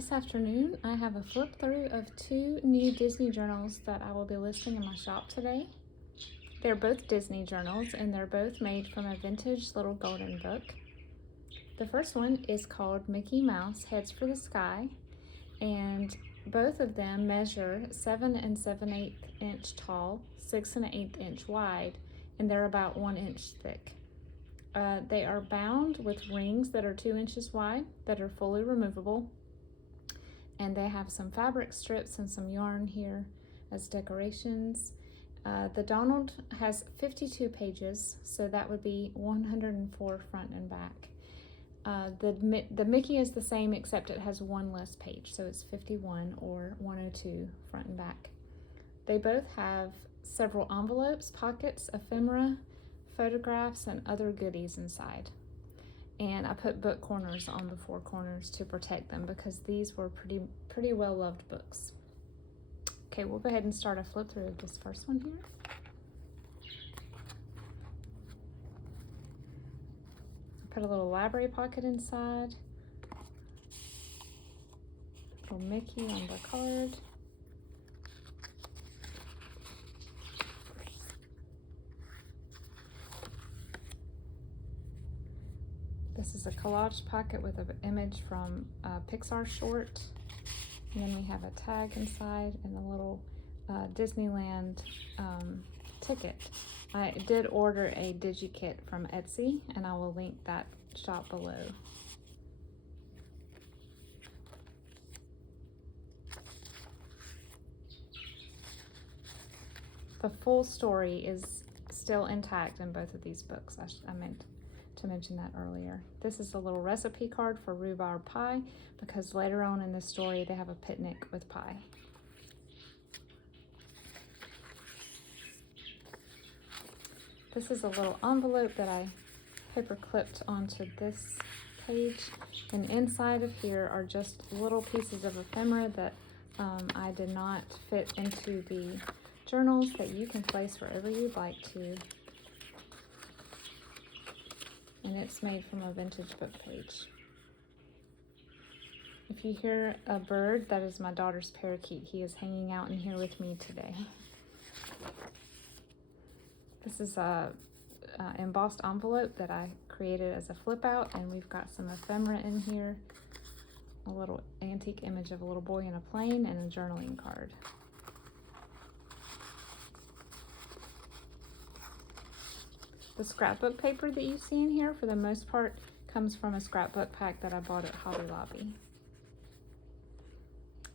This afternoon, I have a flip through of two new Disney journals that I will be listing in my shop today. They're both Disney journals and they're both made from a vintage little golden book. The first one is called Mickey Mouse Heads for the Sky, and both of them measure 7 7/8 inch tall, 6 1/8 inch wide, and they're about 1 inch thick. They are bound with rings that are 2 inches wide that are fully removable, and they have some fabric strips and some yarn here as decorations. The Donald has 52 pages, so that would be 104 front and back. The Mickey is the same, except it has one less page, so it's 51 or 102 front and back. They both have several envelopes, pockets, ephemera, photographs, and other goodies inside. And I put book corners on the four corners to protect them because these were pretty well loved books. Okay, we'll go ahead and start a flip through of this first one here. Put a little library pocket inside. Little Mickey on the card. This is a collage pocket with an image from a Pixar short. And then we have a tag inside and a little Disneyland ticket. I did order a DigiKit from Etsy, and I will link that shop below. The full story is still intact in both of these books. I meant to mention that earlier. This is a little recipe card for rhubarb pie because later on in the story they have a picnic with pie. This is a little envelope that I paper clipped onto this page, and inside of here are just little pieces of ephemera that I did not fit into the journals that you can place wherever you'd like to. And it's made from a vintage book page. If you hear a bird, that is my daughter's parakeet. He is hanging out in here with me today. This is a embossed envelope that I created as a flip out, and we've got some ephemera in here, a little antique image of a little boy in a plane, and a journaling card. The scrapbook paper that you see in here, for the most part, comes from a scrapbook pack that I bought at Hobby Lobby.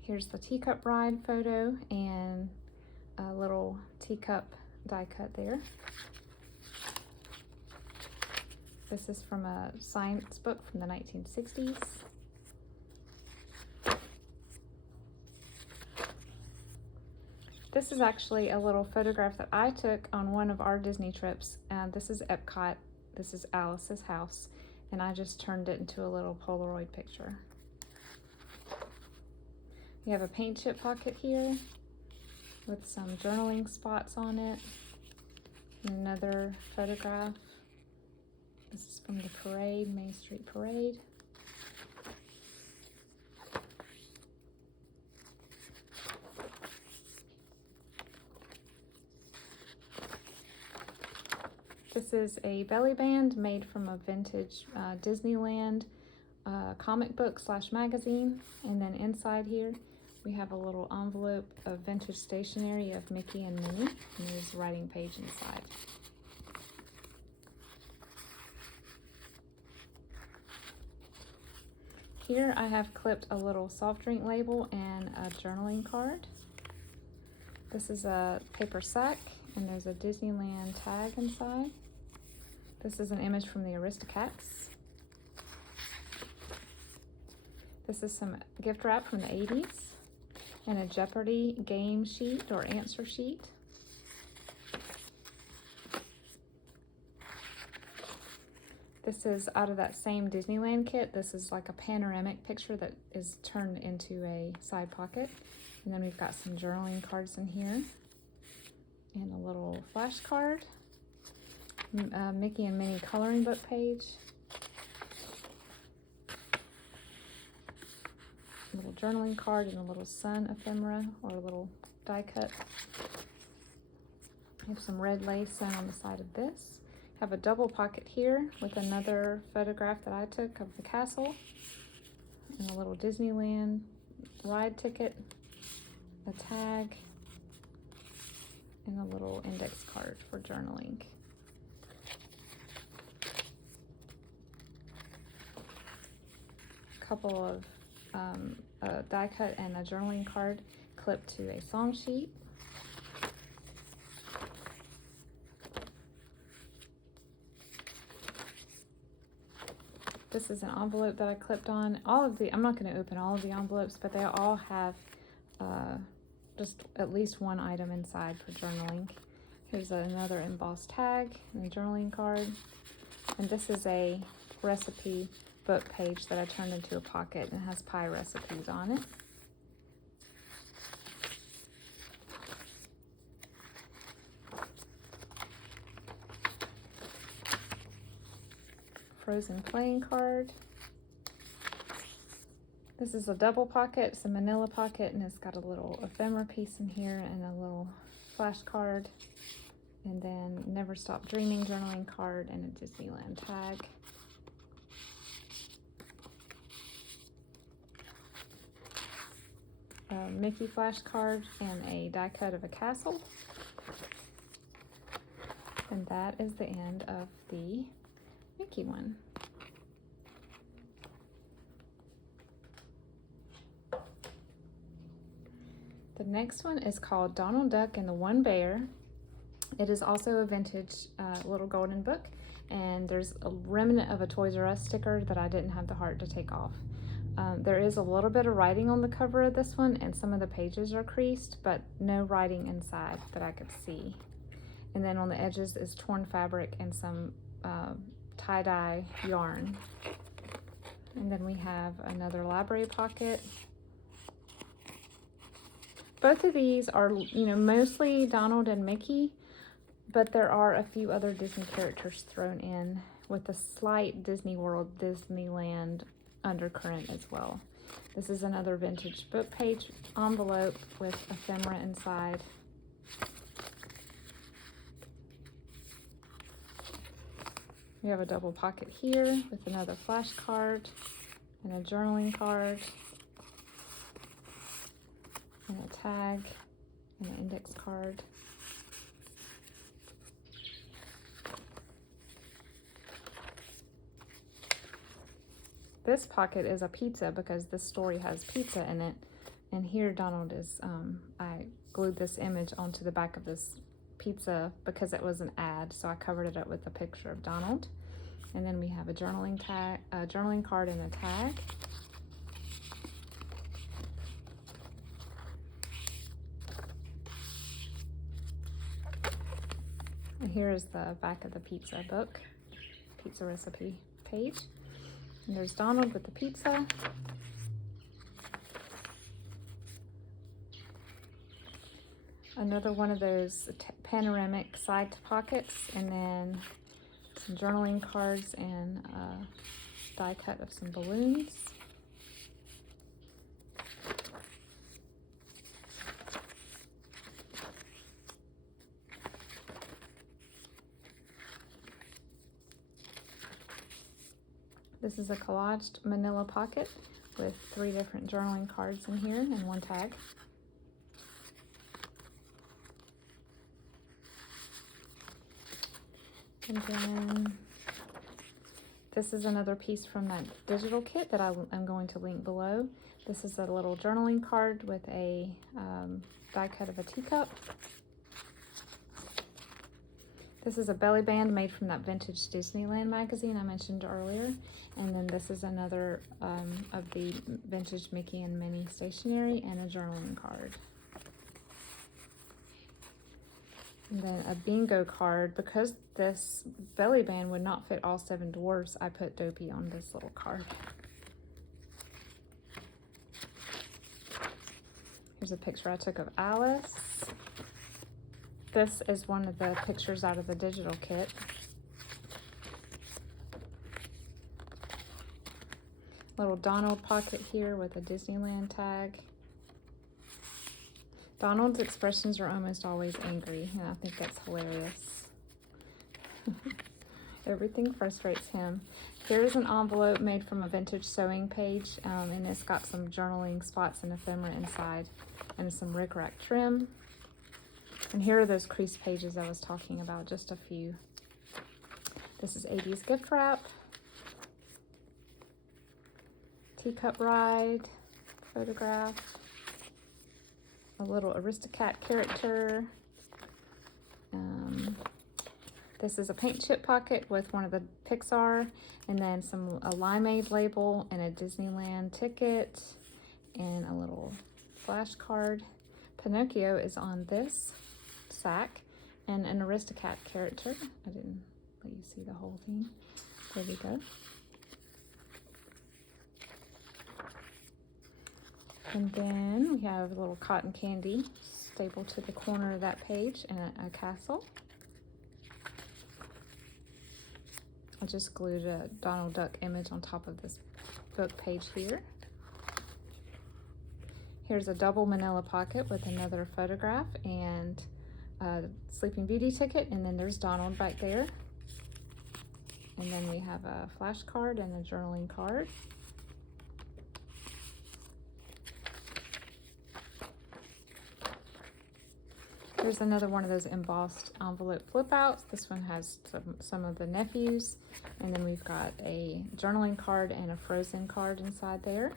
Here's the teacup ride photo and a little teacup die cut there. This is from a science book from the 1960s. This is actually a little photograph that I took on one of our Disney trips. This is Epcot. This is Alice's house, and I just turned it into a little Polaroid picture. We have a paint chip pocket here with some journaling spots on it. And another photograph. This is from the parade, Main Street Parade. This is a belly band made from a vintage Disneyland comic book / magazine. And then inside here, we have a little envelope of vintage stationery of Mickey and Minnie, and there's a writing page inside. Here I have clipped a little soft drink label and a journaling card. This is a paper sack, and there's a Disneyland tag inside. This is an image from the Aristocats. This is some gift wrap from the 80s. And a Jeopardy game sheet or answer sheet. This is out of that same Disneyland kit. This is like a panoramic picture that is turned into a side pocket. And then we've got some journaling cards in here. And a little flashcard. Mickey and Minnie coloring book page. Little journaling card and a little sun ephemera or a little die cut. I have some red lace sewn on the side of this. I have a double pocket here with another photograph that I took of the castle and a little Disneyland ride ticket, a tag, and a little index card for journaling. A couple of a die cut and a journaling card clipped to a song sheet. This is an envelope that I clipped on. I'm not going to open all of the envelopes, but they all have just at least one item inside for journaling. Here's another embossed tag and a journaling card. And this is a recipe book page that I turned into a pocket and has pie recipes on it. Frozen playing card. This is a double pocket. It's a manila pocket, and it's got a little ephemera piece in here and a little flashcard, and then Never Stop Dreaming journaling card and a Disneyland tag. A Mickey flashcard and a die cut of a castle. And that is the end of the Mickey one. The next one is called Donald Duck and the One Bear. It is also a vintage little golden book, and there's a remnant of a Toys R Us sticker that I didn't have the heart to take off. There is a little bit of writing on the cover of this one, and some of the pages are creased, but no writing inside that I could see. And then on the edges is torn fabric and some tie-dye yarn. And then we have another library pocket. Both of these are, mostly Donald and Mickey, but there are a few other Disney characters thrown in with a slight Disney World, Disneyland undercurrent as well. This is another vintage book page envelope with ephemera inside. We have a double pocket here with another flashcard and a journaling card and a tag and an index card. This pocket is a pizza because this story has pizza in it. And here Donald is, I glued this image onto the back of this pizza because it was an ad, so I covered it up with a picture of Donald. And then we have a journaling tag, a journaling card and a tag. And here is the back of the pizza book, pizza recipe page. And there's Donald with the pizza. Another one of those panoramic side pockets, and then some journaling cards and a die cut of some balloons. This is a collaged manila pocket with 3 different journaling cards in here and 1 tag. And then this is another piece from that digital kit that I'm going to link below. This is a little journaling card with a die cut of a teacup. This is a belly band made from that vintage Disneyland magazine I mentioned earlier. And then this is another of the vintage Mickey and Minnie stationery and a journaling card. And then a bingo card. Because this belly band would not fit all 7 dwarfs, I put Dopey on this little card. Here's a picture I took of Alice. This is one of the pictures out of the digital kit. Little Donald pocket here with a Disneyland tag. Donald's expressions are almost always angry, and I think that's hilarious. Everything frustrates him. Here's an envelope made from a vintage sewing page, and it's got some journaling spots and ephemera inside, and some rickrack trim. And here are those crease pages I was talking about, just a few. This is 80s gift wrap. Teacup ride photograph. A little Aristocat character. This is a paint chip pocket with one of the Pixar, and then a Limeade label and a Disneyland ticket and a little flashcard. Pinocchio is on this sack, and an Aristocat character. I didn't let you see the whole thing. There we go. And then we have a little cotton candy stapled to the corner of that page, and a castle. I just glued a Donald Duck image on top of this book page here. Here's a double manila pocket with another photograph and a Sleeping Beauty ticket, and then there's Donald back there. And then we have a flashcard and a journaling card. Here's another one of those embossed envelope flip outs. This one has some of the nephews, and then we've got a journaling card and a Frozen card inside there.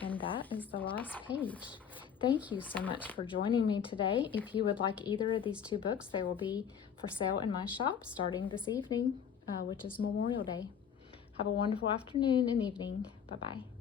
And that is the last page. Thank you so much for joining me today. If you would like either of these two books, they will be for sale in my shop starting this evening, which is Memorial Day. Have a wonderful afternoon and evening. Bye-bye.